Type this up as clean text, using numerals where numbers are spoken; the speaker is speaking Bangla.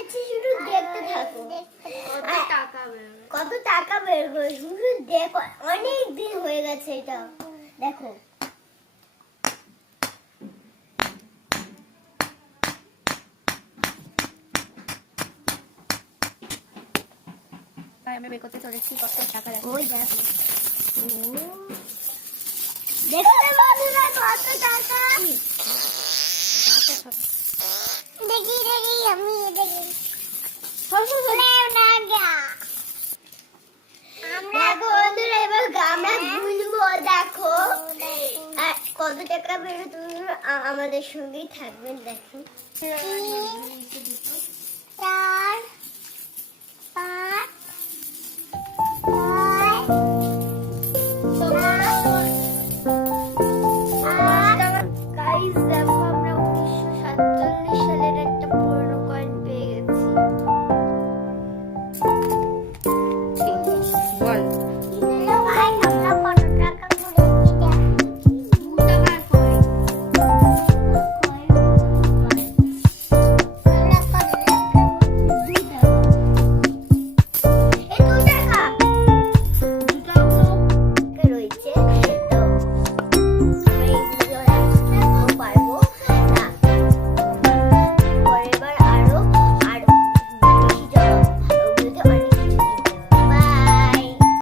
দেখাচ্ছি, শুধু দেখতে থাকো। কত টাকা বের করে শুধু দেখো, অনেক দিন হয়ে গেছে এটা। দেখো আমরা বের করতে চলেছি কত টাকা। ওই দেখো, দেখো বন্ধুরা কত টাকা। দেখি দেখি আমি দেখি দেখো বন্ধুরা, এবার আমরা গুনবো। দেখো আর কত টাকা বেরো, তুমি আমাদের সঙ্গেই থাকবেন। দেখো